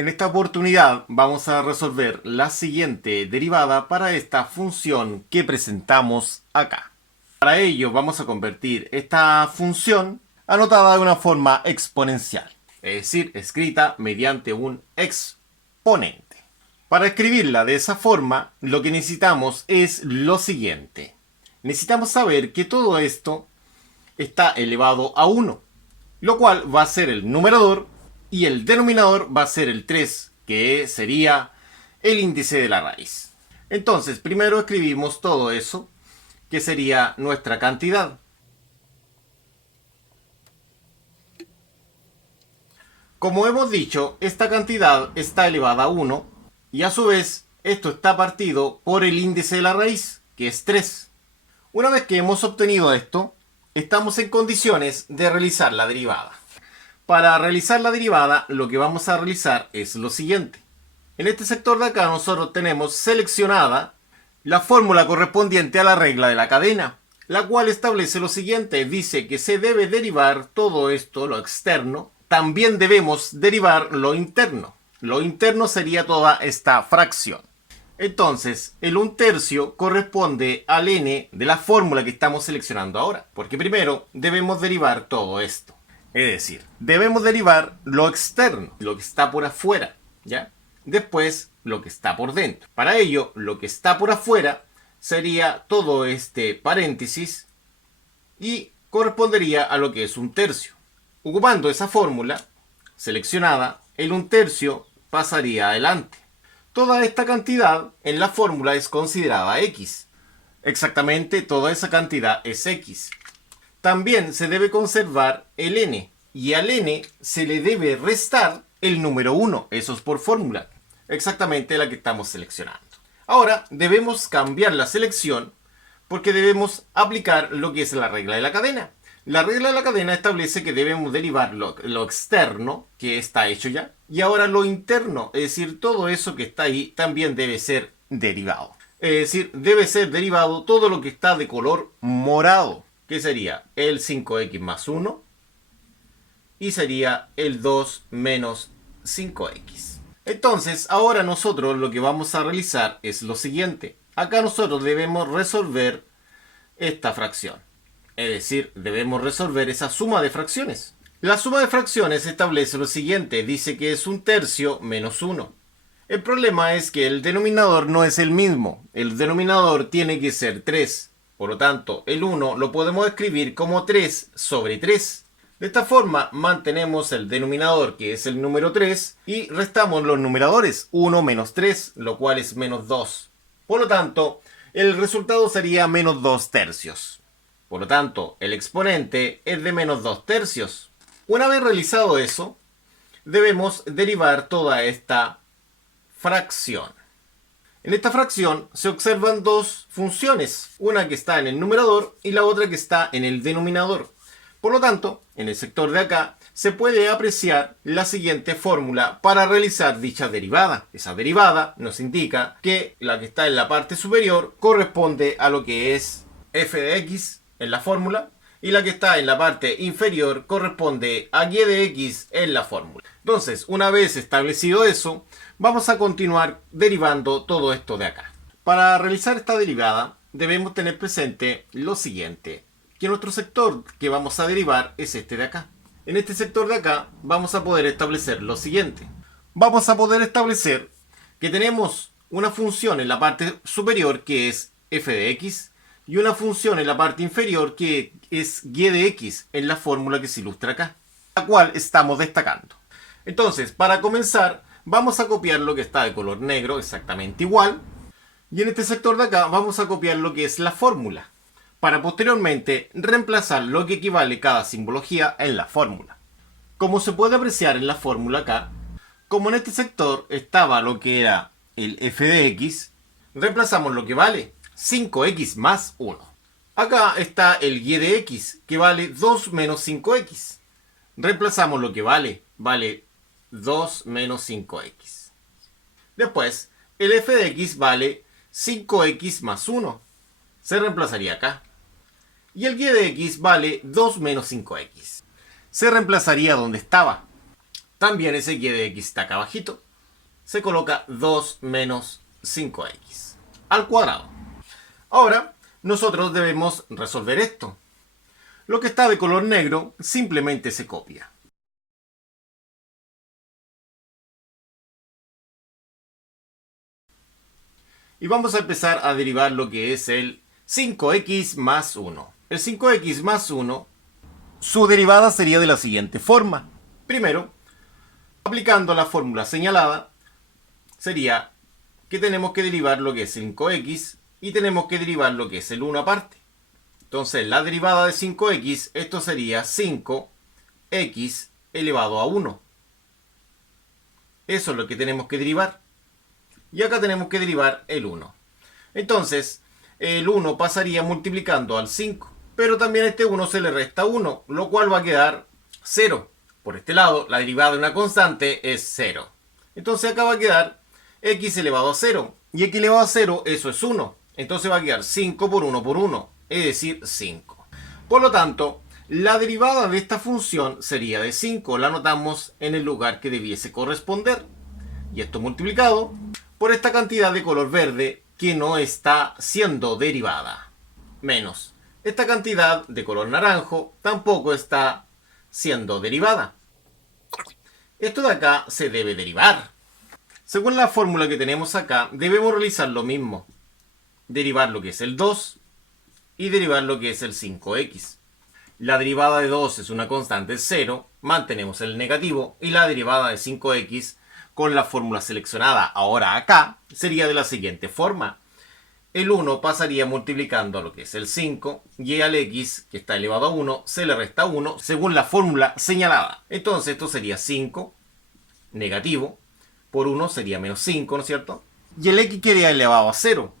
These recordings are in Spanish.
En esta oportunidad vamos a resolver la siguiente derivada para esta función que presentamos acá. Para ello vamos a convertir esta función anotada de una forma exponencial, es decir, escrita mediante un exponente. Para escribirla de esa forma, lo que necesitamos es lo siguiente. Necesitamos saber que todo esto está elevado a 1, lo cual va a ser el numerador y el denominador va a ser el 3, que sería el índice de la raíz. Entonces, primero escribimos todo eso, que sería nuestra cantidad. Como hemos dicho, esta cantidad está elevada a 1 y a su vez esto está partido por el índice de la raíz, que es 3. Una vez que hemos obtenido esto, estamos en condiciones de realizar la derivada. Para realizar la derivada, lo que vamos a realizar es lo siguiente. En este sector de acá nosotros tenemos seleccionada la fórmula correspondiente a la regla de la cadena, la cual establece lo siguiente. Dice que se debe derivar todo esto, lo externo. También debemos derivar lo interno. Lo interno sería toda esta fracción. Entonces, el 1/3 corresponde al n de la fórmula que estamos seleccionando ahora, porque primero debemos derivar todo esto. Es decir, debemos derivar lo externo, lo que está por afuera, ¿ya? Después, lo que está por dentro. Para ello, lo que está por afuera sería todo este paréntesis y correspondería a lo que es 1/3. Ocupando esa fórmula seleccionada, el 1/3 pasaría adelante. Toda esta cantidad en la fórmula es considerada x. Exactamente toda esa cantidad es x. También se debe conservar el n, y al n se le debe restar el número 1, eso es por fórmula, exactamente la que estamos seleccionando. Ahora debemos cambiar la selección porque debemos aplicar lo que es la regla de la cadena. La regla de la cadena establece que debemos derivar lo externo, que está hecho ya, y ahora lo interno, es decir, todo eso que está ahí también debe ser derivado. Es decir, debe ser derivado todo lo que está de color morado, que sería el 5x más 1 y sería el 2 menos 5x. Entonces, ahora nosotros lo que vamos a realizar es lo siguiente. Acá nosotros debemos resolver esta fracción. Es decir, debemos resolver esa suma de fracciones. La suma de fracciones establece lo siguiente. Dice que es 1/3 menos 1. El problema es que el denominador no es el mismo. El denominador tiene que ser 3. Por lo tanto, el 1 lo podemos escribir como 3 sobre 3. De esta forma, mantenemos el denominador, que es el número 3, y restamos los numeradores, 1 menos 3, lo cual es menos 2. Por lo tanto, el resultado sería menos 2/3. Por lo tanto, el exponente es de menos 2/3. Una vez realizado eso, debemos derivar toda esta fracción. En esta fracción se observan dos funciones, una que está en el numerador y la otra que está en el denominador. Por lo tanto, en el sector de acá se puede apreciar la siguiente fórmula para realizar dicha derivada. Esa derivada nos indica que la que está en la parte superior corresponde a lo que es f de x en la fórmula, y la que está en la parte inferior corresponde a y de x en la fórmula. Entonces, una vez establecido eso, vamos a continuar derivando todo esto de acá. Para realizar esta derivada, debemos tener presente lo siguiente, que nuestro sector que vamos a derivar es este de acá. En este sector de acá vamos a poder establecer lo siguiente. Vamos a poder establecer que tenemos una función en la parte superior que es f de x, y una función en la parte inferior que es y de x en la fórmula que se ilustra acá, la cual estamos destacando. Entonces, para comenzar, vamos a copiar lo que está de color negro exactamente igual, y en este sector de acá vamos a copiar lo que es la fórmula, para posteriormente reemplazar lo que equivale cada simbología en la fórmula. Como se puede apreciar en la fórmula acá, como en este sector estaba lo que era el f de x, reemplazamos lo que vale 5x más 1. Acá está el y de x, que vale 2 menos 5x. Reemplazamos lo que vale 2 menos 5x. Después, el f de x vale 5x más 1. Se reemplazaría acá. Y el y de x vale 2 menos 5x. Se reemplazaría donde estaba. También ese y de x está acá abajito. se coloca 2 menos 5x al cuadrado. Ahora, nosotros debemos resolver esto. Lo que está de color negro simplemente se copia. Y vamos a empezar a derivar lo que es el 5x más 1. El 5x más 1, su derivada sería de la siguiente forma. Primero, aplicando la fórmula señalada, sería que tenemos que derivar lo que es 5x y tenemos que derivar lo que es el 1 aparte. Entonces, la derivada de 5x, esto sería 5x elevado a 1. Eso es lo que tenemos que derivar. Y acá tenemos que derivar el 1. Entonces, el 1 pasaría multiplicando al 5. Pero también a este 1 se le resta 1, lo cual va a quedar 0. Por este lado, la derivada de una constante es 0. Entonces acá va a quedar x elevado a 0. Y x elevado a 0, eso es 1. Entonces va a quedar 5 por 1 por 1, es decir, 5. Por lo tanto, la derivada de esta función sería de 5. La anotamos en el lugar que debiese corresponder. Y esto multiplicado por esta cantidad de color verde que no está siendo derivada. Menos esta cantidad de color naranjo tampoco está siendo derivada. Esto de acá se debe derivar. Según la fórmula que tenemos acá, debemos realizar lo mismo. Derivar lo que es el 2 y derivar lo que es el 5x. La derivada de 2 es una constante 0, mantenemos el negativo, y la derivada de 5x con la fórmula seleccionada ahora acá sería de la siguiente forma. El 1 pasaría multiplicando a lo que es el 5 y al x, que está elevado a 1, se le resta 1 según la fórmula señalada. Entonces esto sería 5 negativo por 1 sería menos 5, ¿no es cierto? Y el x quedaría elevado a 0.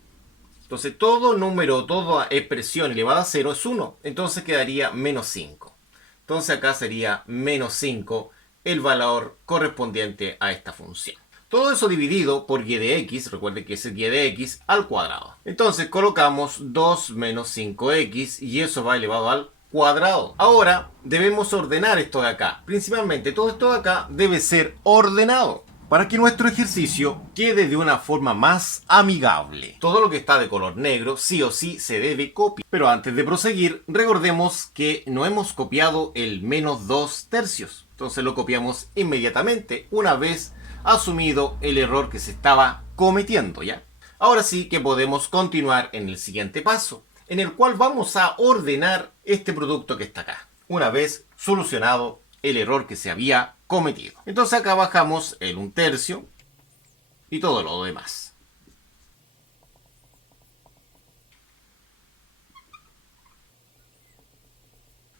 Entonces todo número, toda expresión elevada a 0 es 1. Entonces quedaría menos 5. Entonces acá sería menos 5 el valor correspondiente a esta función. Todo eso dividido por y de x, recuerden que es y de x al cuadrado. Entonces colocamos 2 menos 5x y eso va elevado al cuadrado. Ahora debemos ordenar esto de acá. Principalmente todo esto de acá debe ser ordenado para que nuestro ejercicio quede de una forma más amigable. Todo lo que está de color negro sí o sí se debe copiar. Pero antes de proseguir, recordemos que no hemos copiado el menos 2 tercios. Entonces lo copiamos inmediatamente una vez asumido el error que se estaba cometiendo, ¿ya? Ahora sí que podemos continuar en el siguiente paso, en el cual vamos a ordenar este producto que está acá, una vez solucionado el error que se había cometido. Entonces acá bajamos el 1/3 y todo lo demás.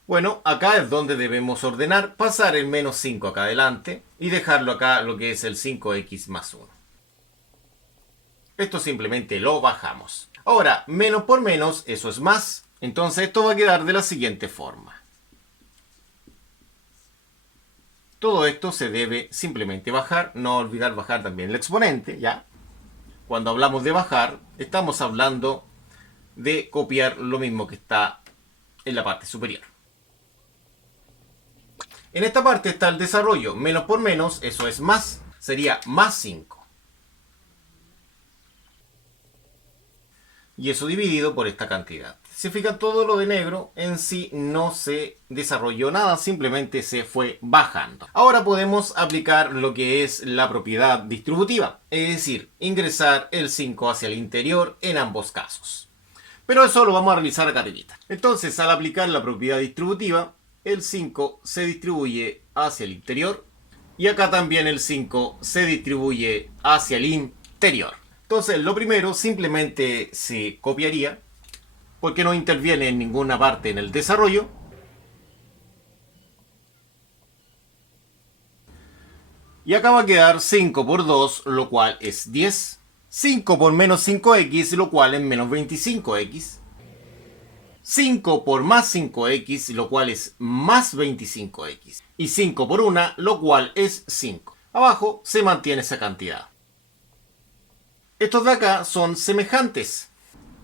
Bueno, acá es donde debemos ordenar, pasar el menos 5 acá adelante y dejarlo acá lo que es el 5x más 1. Esto simplemente lo bajamos. Ahora, menos por menos, eso es más. Entonces esto va a quedar de la siguiente forma. Todo esto se debe simplemente bajar, no olvidar bajar también el exponente, ¿ya? Cuando hablamos de bajar, estamos hablando de copiar lo mismo que está en la parte superior. En esta parte está el desarrollo. Menos por menos, eso es más. Sería más 5. Y eso dividido por esta cantidad. Si se fijan, todo lo de negro en sí no se desarrolló nada. Simplemente se fue bajando. Ahora podemos aplicar lo que es la propiedad distributiva. Es decir, ingresar el 5 hacia el interior en ambos casos. Pero eso lo vamos a realizar acá arribita. Entonces, al aplicar la propiedad distributiva, el 5 se distribuye hacia el interior y acá también el 5 se distribuye hacia el interior. Entonces lo primero simplemente se copiaría porque no interviene en ninguna parte en el desarrollo. Y acá va a quedar 5 por 2, lo cual es 10. 5 por menos 5x, lo cual es menos 25x. 5 por más 5x, lo cual es más 25x. Y 5 por 1, lo cual es 5. Abajo se mantiene esa cantidad. Estos de acá son semejantes.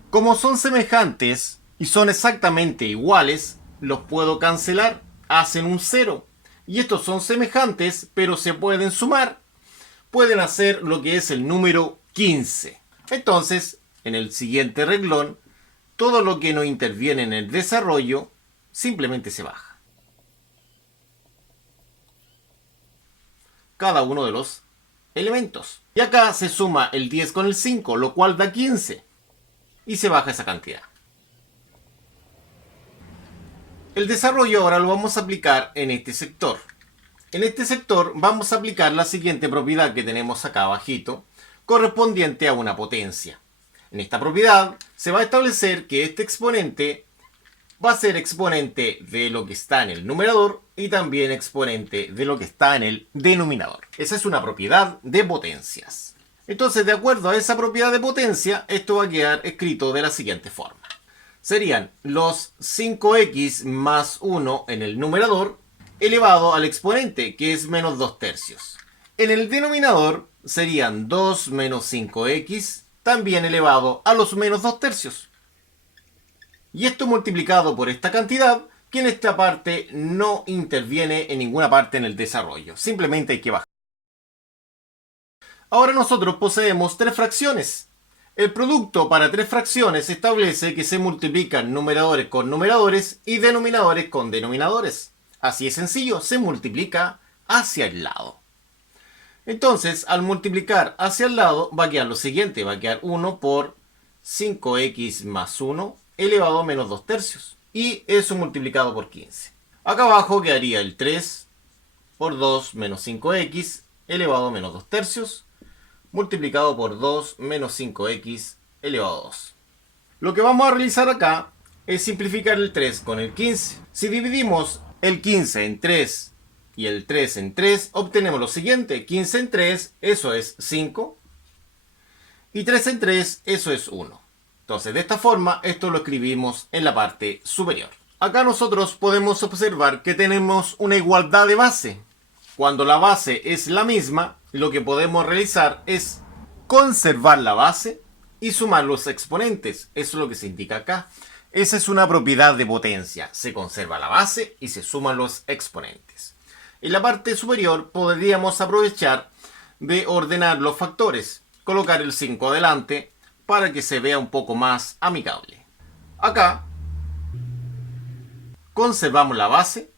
Como son semejantes y son exactamente iguales, los puedo cancelar. Hacen un 0. Y estos son semejantes, pero se pueden sumar. pueden hacer lo que es el número 15. Entonces, en el siguiente renglón, todo lo que no interviene en el desarrollo simplemente se baja. Cada uno de los elementos. Y acá se suma el 10 con el 5, lo cual da 15. Y se baja esa cantidad. El desarrollo ahora lo vamos a aplicar en este sector. En este sector vamos a aplicar la siguiente propiedad que tenemos acá abajito, correspondiente a una potencia. En esta propiedad se va a establecer que este exponente va a ser exponente de lo que está en el numerador y también exponente de lo que está en el denominador. Esa es una propiedad de potencias. Entonces, de acuerdo a esa propiedad de potencia, esto va a quedar escrito de la siguiente forma. Serían los 5x más 1 en el numerador elevado al exponente, que es menos 2 tercios. En el denominador serían 2 menos 5x, también elevado a los menos 2 tercios. Y esto multiplicado por esta cantidad, que en esta parte no interviene en ninguna parte en el desarrollo. Simplemente hay que bajar. Ahora nosotros poseemos tres fracciones. El producto para tres fracciones establece que se multiplican numeradores con numeradores y denominadores con denominadores. Así es sencillo, se multiplica hacia el lado. Entonces, al multiplicar hacia el lado, va a quedar lo siguiente. Va a quedar 1 por 5x más 1 elevado a menos 2 tercios. Y eso multiplicado por 15. Acá abajo quedaría el 3 por 2 menos 5x elevado a menos 2 tercios. Multiplicado por 2 menos 5x elevado a 2. Lo que vamos a realizar acá es simplificar el 3 con el 15. Si dividimos el 15 en 3 y el 3 en 3, obtenemos lo siguiente. 15 en 3, eso es 5. Y 3 en 3, eso es 1. Entonces, de esta forma, esto lo escribimos en la parte superior. Acá nosotros podemos observar que tenemos una igualdad de base. Cuando la base es la misma, lo que podemos realizar es conservar la base y sumar los exponentes. Eso es lo que se indica acá. Esa es una propiedad de potencia. Se conserva la base y se suman los exponentes. En la parte superior podríamos aprovechar de ordenar los factores. Colocar el 5 adelante para que se vea un poco más amigable. Acá conservamos la base,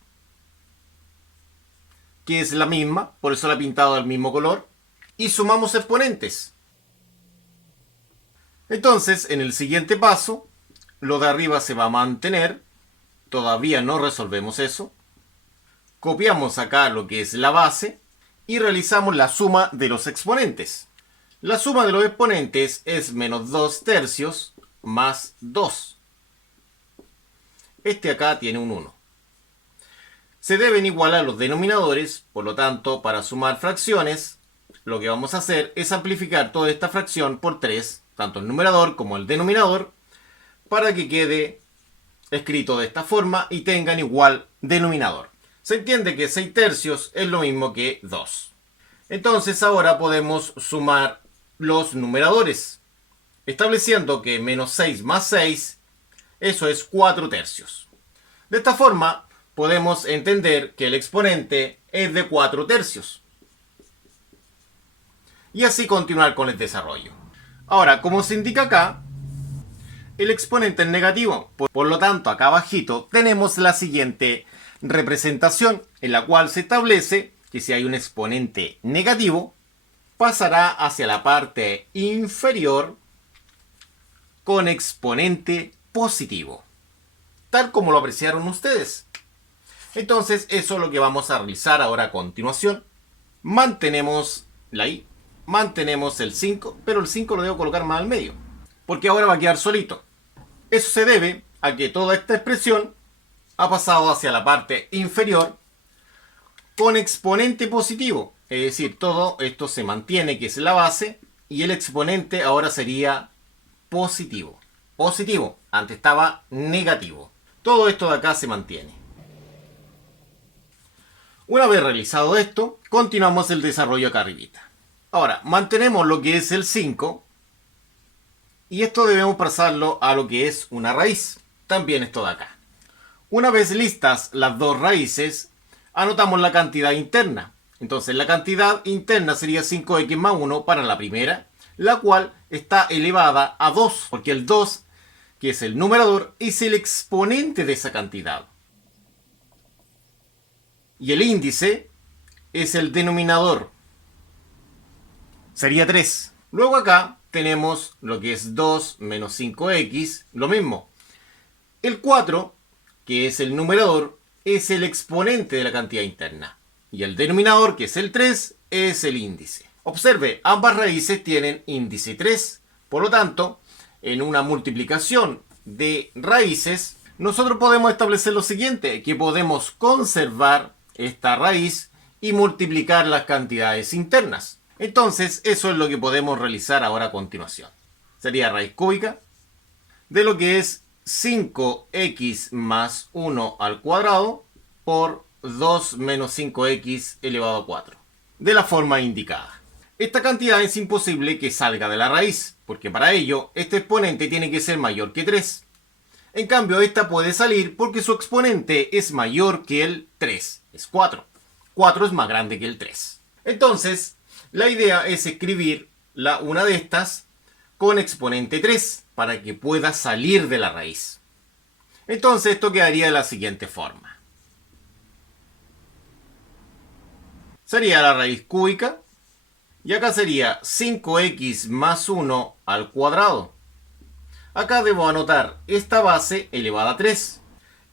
que es la misma, por eso la he pintado del mismo color, y sumamos exponentes. Entonces, en el siguiente paso, lo de arriba se va a mantener, todavía no resolvemos eso. Copiamos acá lo que es la base y realizamos la suma de los exponentes. La suma de los exponentes es menos 2 tercios más 2. Este acá tiene un 1. Se deben igualar los denominadores, por lo tanto, para sumar fracciones, lo que vamos a hacer es amplificar toda esta fracción por 3, tanto el numerador como el denominador, para que quede escrito de esta forma y tengan igual denominador. Se entiende que 6 tercios es lo mismo que 2. Entonces ahora podemos sumar los numeradores, estableciendo que menos 6 más 6, eso es 4 tercios. De esta forma podemos entender que el exponente es de 4 tercios. Y así continuar con el desarrollo. Ahora, como se indica acá, el exponente es negativo. Por lo tanto, acá abajito tenemos la siguiente representación, en la cual se establece que si hay un exponente negativo, pasará hacia la parte inferior con exponente positivo, tal como lo apreciaron ustedes. Entonces, eso es lo que vamos a realizar ahora a continuación. Mantenemos la i, mantenemos el 5, pero el 5 lo debo colocar más al medio, porque ahora va a quedar solito. Eso se debe a que toda esta expresión ha pasado hacia la parte inferior con exponente positivo. Es decir, todo esto se mantiene, que es la base, y el exponente ahora sería positivo. Positivo, antes estaba negativo. Todo esto de acá se mantiene. Una vez realizado esto, continuamos el desarrollo acá arribita. Ahora, mantenemos lo que es el 5, y esto debemos pasarlo a lo que es una raíz. También esto de acá. Una vez listas las dos raíces, anotamos la cantidad interna. Entonces la cantidad interna sería 5x más 1 para la primera, la cual está elevada a 2, porque el 2, que es el numerador, es el exponente de esa cantidad. Y el índice es el denominador. Sería 3. Luego acá tenemos lo que es 2 menos 5x, lo mismo. El 4, que es el numerador, es el exponente de la cantidad interna. Y el denominador, que es el 3, es el índice. Observe, ambas raíces tienen índice 3. Por lo tanto, en una multiplicación de raíces, nosotros podemos establecer lo siguiente, que podemos conservar esta raíz y multiplicar las cantidades internas. Entonces, eso es lo que podemos realizar ahora a continuación. Sería raíz cúbica de lo que es 5x más 1 al cuadrado por 2 menos 5x elevado a 4. De la forma indicada. Esta cantidad es imposible que salga de la raíz, porque para ello este exponente tiene que ser mayor que 3. En cambio, esta puede salir porque su exponente es mayor que el 3, es 4. 4 es más grande que el 3. Entonces, la idea es escribir una de estas con exponente 3 para que pueda salir de la raíz. Entonces, esto quedaría de la siguiente forma. Sería la raíz cúbica. Y acá sería 5x más 1 al cuadrado. Acá debo anotar esta base elevada a 3.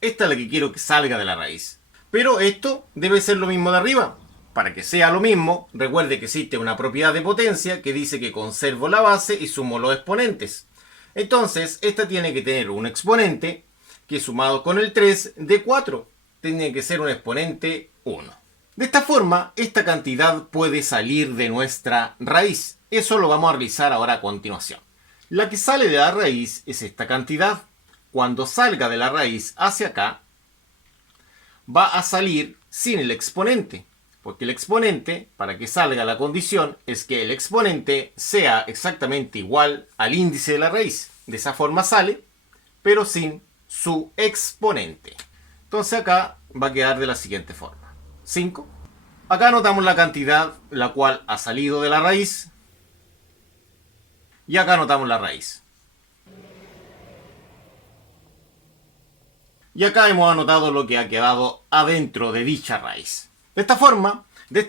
Esta es la que quiero que salga de la raíz. Pero esto debe ser lo mismo de arriba. Para que sea lo mismo, recuerde que existe una propiedad de potencia que dice que conservo la base y sumo los exponentes. Entonces, esta tiene que tener un exponente que sumado con el 3 de 4. Tiene que ser un exponente 1. De esta forma, esta cantidad puede salir de nuestra raíz. Eso lo vamos a realizar ahora a continuación. La que sale de la raíz es esta cantidad. Cuando salga de la raíz hacia acá, va a salir sin el exponente. Porque el exponente, para que salga la condición, es que el exponente sea exactamente igual al índice de la raíz. De esa forma sale, pero sin su exponente. Entonces acá va a quedar de la siguiente forma. 5. Acá anotamos la cantidad la cual ha salido de la raíz. Y acá anotamos la raíz. Y acá hemos anotado lo que ha quedado adentro de dicha raíz. De esta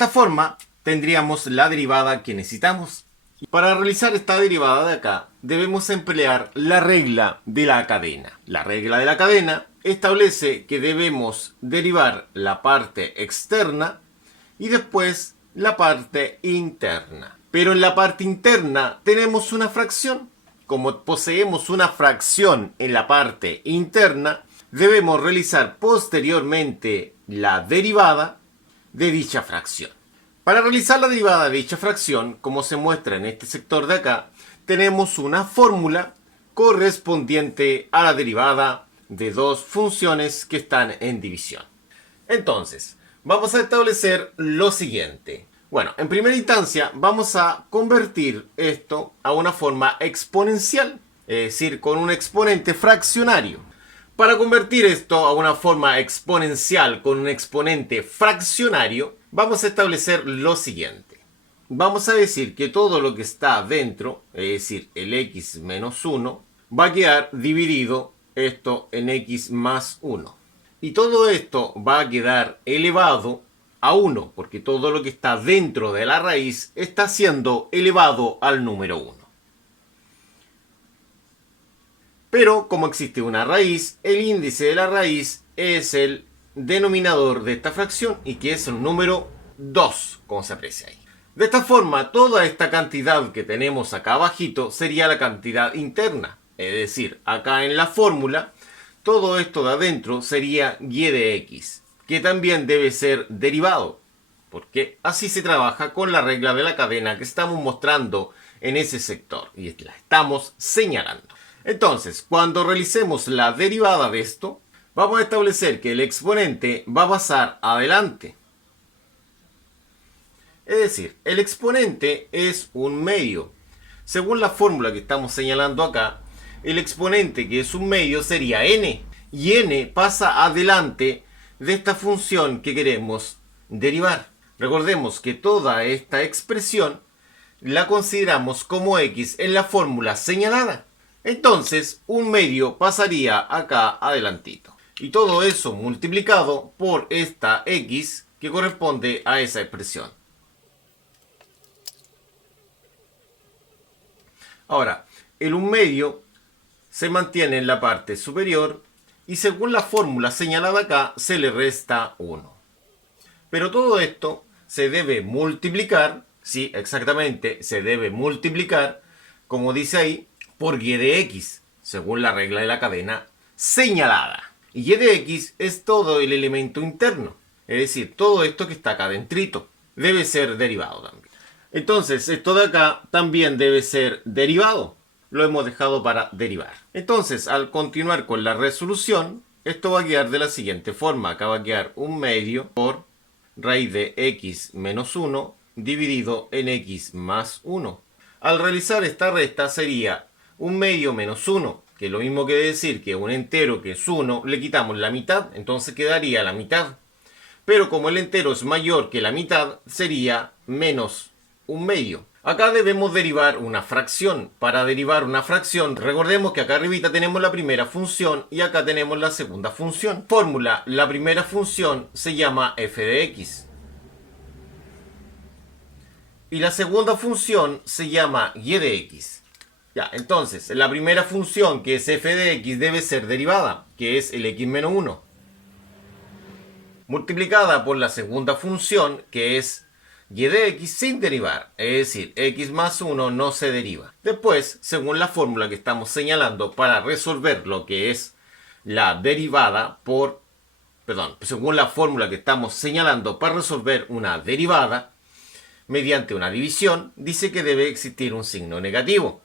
forma tendríamos la derivada que necesitamos. Para realizar esta derivada de acá, debemos emplear la regla de la cadena. La regla de la cadena establece que debemos derivar la parte externa y después la parte interna. Pero en la parte interna tenemos una fracción. Como poseemos una fracción en la parte interna, debemos realizar posteriormente la derivada de dicha fracción. Para realizar la derivada de dicha fracción, como se muestra en este sector de acá, tenemos una fórmula correspondiente a la derivada de dos funciones que están en división. Entonces, vamos a establecer lo siguiente. Bueno, en primera instancia vamos a convertir esto a una forma exponencial, es decir, con un exponente fraccionario. Para convertir esto a una forma exponencial con un exponente fraccionario, vamos a establecer lo siguiente. Vamos a decir que todo lo que está dentro, es decir, el x menos 1, va a quedar dividido esto en x más 1. Y todo esto va a quedar elevado a 1, porque todo lo que está dentro de la raíz está siendo elevado al número 1. Pero como existe una raíz, el índice de la raíz es el denominador de esta fracción y que es el número 2, como se aprecia ahí. De esta forma, toda esta cantidad que tenemos acá abajito sería la cantidad interna. Es decir, acá en la fórmula, todo esto de adentro sería y de x, que también debe ser derivado, porque así se trabaja con la regla de la cadena que estamos mostrando en ese sector y la estamos señalando. Entonces, cuando realicemos la derivada de esto, vamos a establecer que el exponente va a pasar adelante. Es decir, el exponente es un medio. Según la fórmula que estamos señalando acá, el exponente que es un medio sería n. Y n pasa adelante de esta función que queremos derivar. Recordemos que toda esta expresión la consideramos como x en la fórmula señalada. Entonces, un medio pasaría acá adelantito. Y todo eso multiplicado por esta x que corresponde a esa expresión. Ahora, el 1/2 se mantiene en la parte superior y según la fórmula señalada acá se le resta 1. Pero todo esto se debe multiplicar, sí, exactamente, se debe multiplicar, como dice ahí, por y de x, según la regla de la cadena señalada. Y y de x es todo el elemento interno, es decir, todo esto que está acá dentrito. Debe ser derivado también. Entonces, esto de acá también debe ser derivado. Lo hemos dejado para derivar. Entonces, al continuar con la resolución, esto va a quedar de la siguiente forma. Acá va a quedar 1/2 por raíz de x menos 1 dividido en x más 1. Al realizar esta resta sería 1/2 menos 1, que es lo mismo que decir que un entero que es 1 le quitamos la mitad, entonces quedaría la mitad. Pero como el entero es mayor que la mitad, sería menos 1/2. Acá debemos derivar una fracción. Para derivar una fracción, recordemos que acá arribita tenemos la primera función y acá tenemos la segunda función. Fórmula, la primera función se llama f de x. Y la segunda función se llama y de x. Ya, entonces, la primera función, que es f de x, debe ser derivada, que es el x menos 1. Multiplicada por la segunda función, que es y de x sin derivar, es decir, x más 1 no se deriva. Después, según la fórmula que estamos señalando para resolver lo que es la derivada según la fórmula que estamos señalando para resolver una derivada mediante una división, dice que debe existir un signo negativo,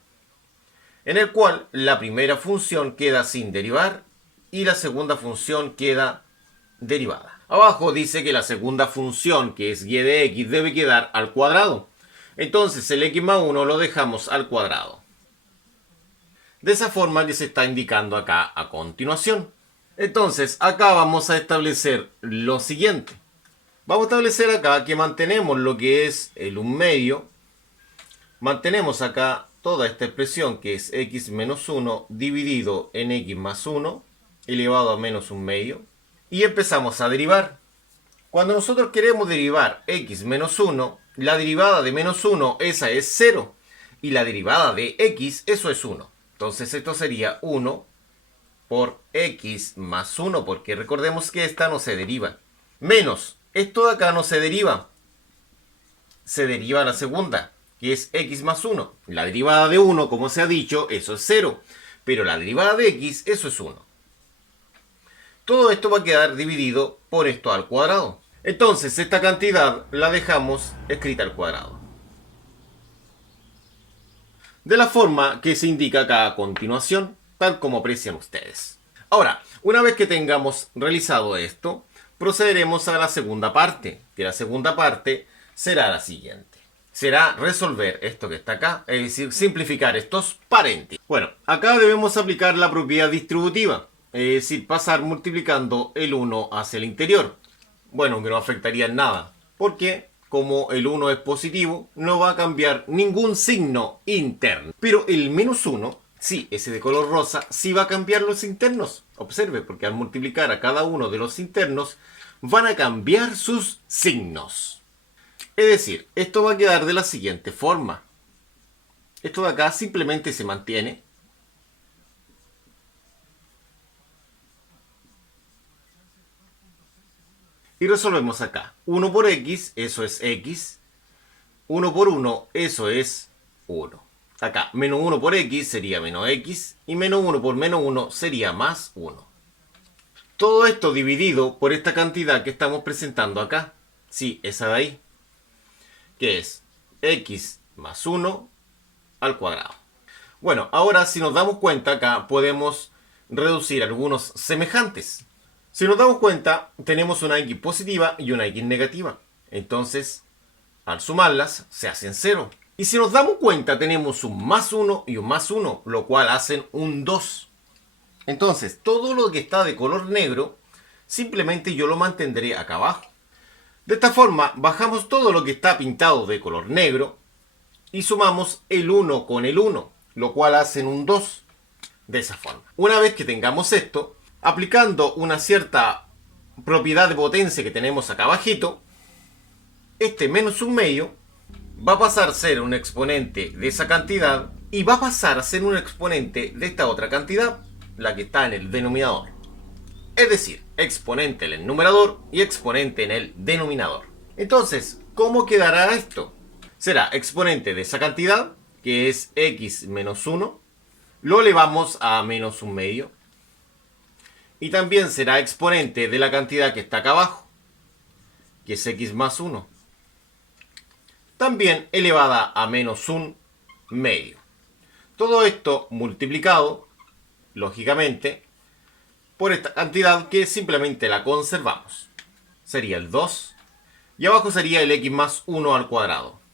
en el cual la primera función queda sin derivar y la segunda función queda derivada. Abajo dice que la segunda función, que es y de x, debe quedar al cuadrado. Entonces el x más 1 lo dejamos al cuadrado. De esa forma que se está indicando acá a continuación. Entonces acá vamos a establecer lo siguiente. Vamos a establecer acá que mantenemos lo que es el 1/2. Mantenemos acá toda esta expresión que es x menos 1 dividido en x más 1 elevado a menos 1/2. Y empezamos a derivar. Cuando nosotros queremos derivar x menos 1, la derivada de menos 1, esa es 0. Y la derivada de x, eso es 1. Entonces esto sería 1 por x más 1, porque recordemos que esta no se deriva. Menos, esto de acá no se deriva. Se deriva la segunda, que es x más 1. La derivada de 1, como se ha dicho, eso es 0. Pero la derivada de x, eso es 1. Todo esto va a quedar dividido por esto al cuadrado. Entonces, esta cantidad la dejamos escrita al cuadrado. De la forma que se indica acá a continuación, tal como aprecian ustedes. Ahora, una vez que tengamos realizado esto, procederemos a la segunda parte, que la segunda parte será la siguiente. Será resolver esto que está acá, es decir, simplificar estos paréntesis. Bueno, acá debemos aplicar la propiedad distributiva. Es decir, pasar multiplicando el 1 hacia el interior. Bueno, que no afectaría en nada. Porque como el 1 es positivo, no va a cambiar ningún signo interno. Pero el menos 1, sí, ese de color rosa, sí va a cambiar los internos. Observe, porque al multiplicar a cada uno de los internos, van a cambiar sus signos. Es decir, esto va a quedar de la siguiente forma. Esto de acá simplemente se mantiene. Y resolvemos acá. 1 por x, eso es x. 1 por 1, eso es 1. Acá, menos 1 por x sería menos x. Y menos 1 por menos 1 sería más 1. Todo esto dividido por esta cantidad que estamos presentando acá. Sí, esa de ahí. Que es x más 1 al cuadrado. Bueno, ahora si nos damos cuenta acá podemos reducir algunos semejantes. Si nos damos cuenta, tenemos una x positiva y una x negativa. Entonces, al sumarlas, se hacen 0. Y si nos damos cuenta, tenemos un más 1 y un más 1, lo cual hacen un 2. Entonces, todo lo que está de color negro, simplemente yo lo mantendré acá abajo. De esta forma, bajamos todo lo que está pintado de color negro y sumamos el 1 con el 1, lo cual hacen un 2. De esa forma. Una vez que tengamos esto, aplicando una cierta propiedad de potencia que tenemos acá abajito, este menos un medio va a pasar a ser un exponente de esa cantidad y va a pasar a ser un exponente de esta otra cantidad, la que está en el denominador. Es decir, exponente en el numerador y exponente en el denominador. Entonces, ¿cómo quedará esto? Será exponente de esa cantidad, que es x menos 1, lo elevamos a menos un medio. Y también será exponente de la cantidad que está acá abajo, que es x más 1. También elevada a menos un medio. Todo esto multiplicado, lógicamente, por esta cantidad que simplemente la conservamos. Sería el 2. Y abajo sería el x más 1 al cuadrado.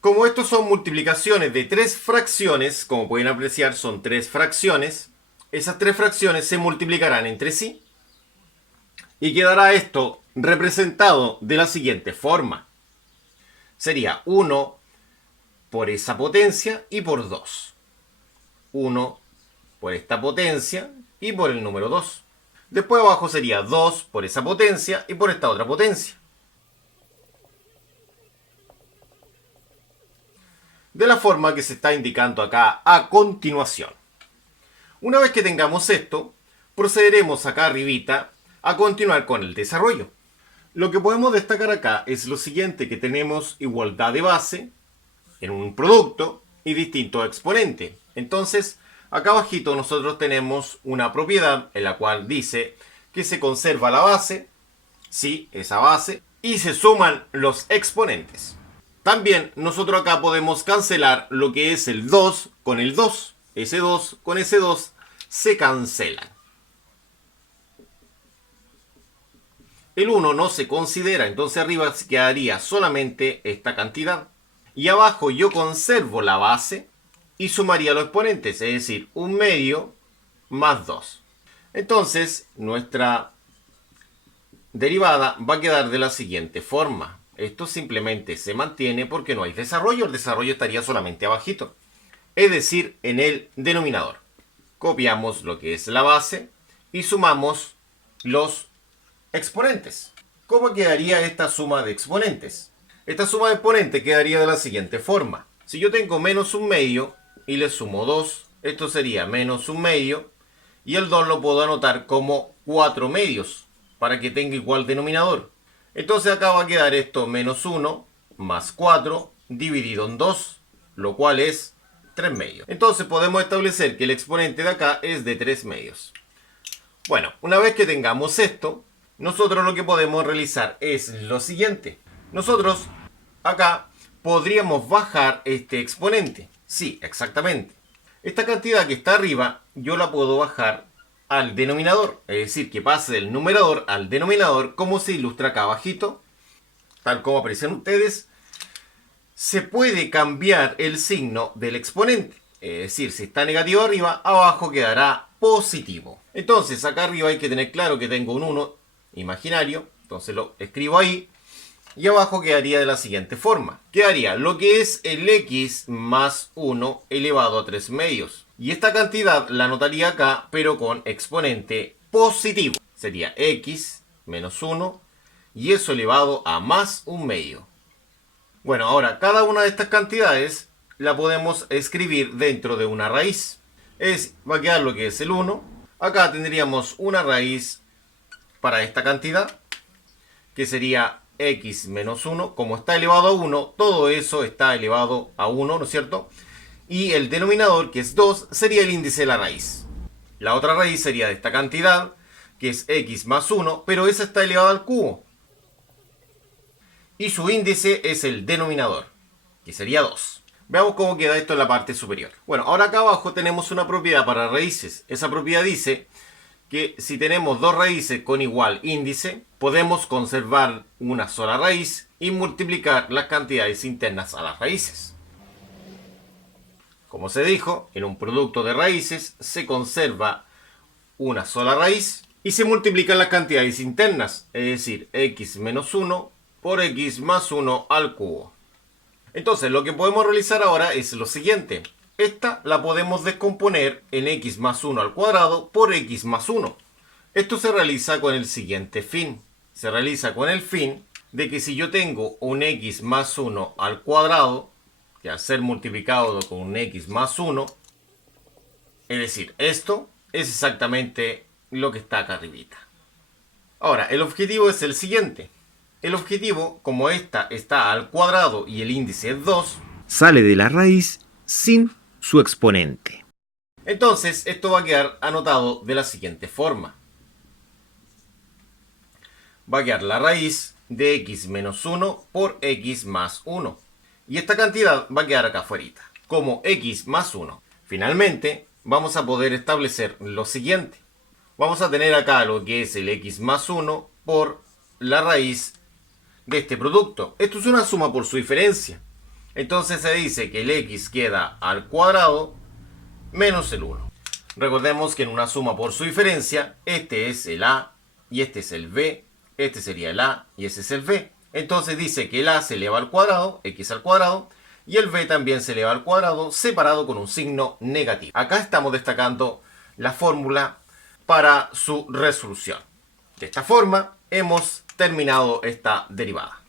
Como estos son multiplicaciones de 3 fracciones, como pueden apreciar son 3 fracciones, esas 3 fracciones se multiplicarán entre sí y quedará esto representado de la siguiente forma. Sería 1 por esa potencia y por 2. 1 por esta potencia y por el número 2. Después abajo sería 2 por esa potencia y por esta otra potencia. De la forma que se está indicando acá a continuación. Una vez que tengamos esto, procederemos acá arribita a continuar con el desarrollo. Lo que podemos destacar acá es lo siguiente, que tenemos igualdad de base en un producto y distintos exponentes. Entonces, acá abajito nosotros tenemos una propiedad en la cual dice que se conserva la base, sí, esa base, y se suman los exponentes. También nosotros acá podemos cancelar lo que es el 2 con el 2. Ese 2 con ese 2 se cancelan. El 1 no se considera, entonces arriba quedaría solamente esta cantidad. Y abajo yo conservo la base y sumaría los exponentes, es decir, un medio más 2. Entonces nuestra derivada va a quedar de la siguiente forma. Esto simplemente se mantiene porque no hay desarrollo. El desarrollo estaría solamente abajito. Es decir, en el denominador. Copiamos lo que es la base y sumamos los exponentes. ¿Cómo quedaría esta suma de exponentes? Esta suma de exponentes quedaría de la siguiente forma. Si yo tengo menos un medio y le sumo 2, esto sería menos un medio. Y el 2 lo puedo anotar como 4 medios para que tenga igual denominador. Entonces acá va a quedar esto menos 1 más 4 dividido en 2, lo cual es 3 medios. Entonces podemos establecer que el exponente de acá es de 3 medios. Bueno, una vez que tengamos esto, nosotros lo que podemos realizar es lo siguiente. Nosotros acá podríamos bajar este exponente. Sí, exactamente. Esta cantidad que está arriba yo la puedo bajar al denominador, es decir, que pase del numerador al denominador, como se ilustra acá abajito, tal como aparecen ustedes. Se puede cambiar el signo del exponente, es decir, si está negativo arriba, abajo quedará positivo. Entonces acá arriba hay que tener claro que tengo un 1 imaginario, entonces lo escribo ahí, y abajo quedaría de la siguiente forma. Quedaría lo que es el x más 1 elevado a 3 medios. Y esta cantidad la anotaría acá, pero con exponente positivo. Sería x menos 1 y eso elevado a más un medio. Bueno, ahora cada una de estas cantidades la podemos escribir dentro de una raíz. Va a quedar lo que es el 1. Acá tendríamos una raíz para esta cantidad, que sería x menos 1. Como está elevado a 1, todo eso está elevado a 1, ¿no es cierto? Y el denominador, que es 2, sería el índice de la raíz. La otra raíz sería de esta cantidad, que es x más 1, pero esa está elevada al cubo. Y su índice es el denominador, que sería 2. Veamos cómo queda esto en la parte superior. Bueno, ahora acá abajo tenemos una propiedad para raíces. Esa propiedad dice que si tenemos dos raíces con igual índice, podemos conservar una sola raíz y multiplicar las cantidades internas a las raíces. Como se dijo, en un producto de raíces se conserva una sola raíz y se multiplican las cantidades internas, es decir, x menos 1 por x más 1 al cubo. Entonces lo que podemos realizar ahora es lo siguiente. Esta la podemos descomponer en x más 1 al cuadrado por x más 1. Esto se realiza con el siguiente fin. Se realiza con el fin de que si yo tengo un x más 1 al cuadrado, que al ser multiplicado con un x más 1, es decir, esto es exactamente lo que está acá arribita. Ahora, el objetivo es el siguiente. El objetivo, como esta está al cuadrado y el índice es 2, sale de la raíz sin su exponente. Entonces, esto va a quedar anotado de la siguiente forma. Va a quedar la raíz de x menos 1 por x más 1. Y esta cantidad va a quedar acá afuera, como x más 1. Finalmente, vamos a poder establecer lo siguiente. Vamos a tener acá lo que es el x más 1 por la raíz de este producto. Esto es una suma por su diferencia. Entonces se dice que el x queda al cuadrado menos el 1. Recordemos que en una suma por su diferencia, este es el a y este es el b, este sería el a y ese es el b. Entonces dice que el a se eleva al cuadrado, x al cuadrado, y el b también se eleva al cuadrado, separado con un signo negativo. Acá estamos destacando la fórmula para su resolución. De esta forma hemos terminado esta derivada.